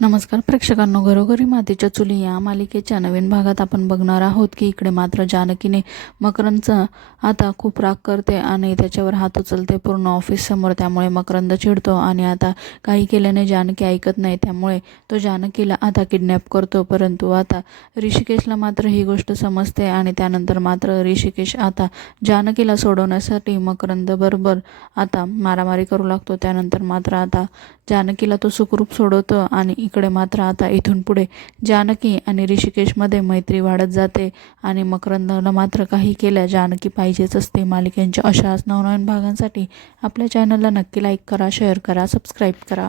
नमस्कार प्रेक्षकांनो घरोघरी मातीच्या चुली या मालिकेच्या नवीन भागात आपण बघणार आहोत की इकडे मात्र जानकीने मकरंदचा आता खूप राग करते आणि त्याच्यावर हात उचलते पूर्ण ऑफिससमोर त्यामुळे मकरंद चिडतो आणि आता काही केल्याने जानकी ऐकत नाही. त्यामुळे तो जानकीला आता किडनॅप करतो. परंतु आता ऋषिकेशला मात्र ही गोष्ट समजते आणि त्यानंतर मात्र ऋषिकेश आता जानकीला सोडवण्यासाठी मकरंद बरोबर आता मारामारी करू लागतो. त्यानंतर मात्र आता जानकीला तो सुखरूप सोडवतो आणि इकडे मात्र आता इथून पुढे जानकी आणि ऋषिकेशमध्ये मैत्री वाढत जाते आणि मकरंदनं मात्र काही केल्या जानकी पाहिजेच असते. मालिकेंच्या अशाच नवनवीन भागांसाठी आपल्या चॅनलला नक्की लाईक करा शेअर करा सबस्क्राईब करा.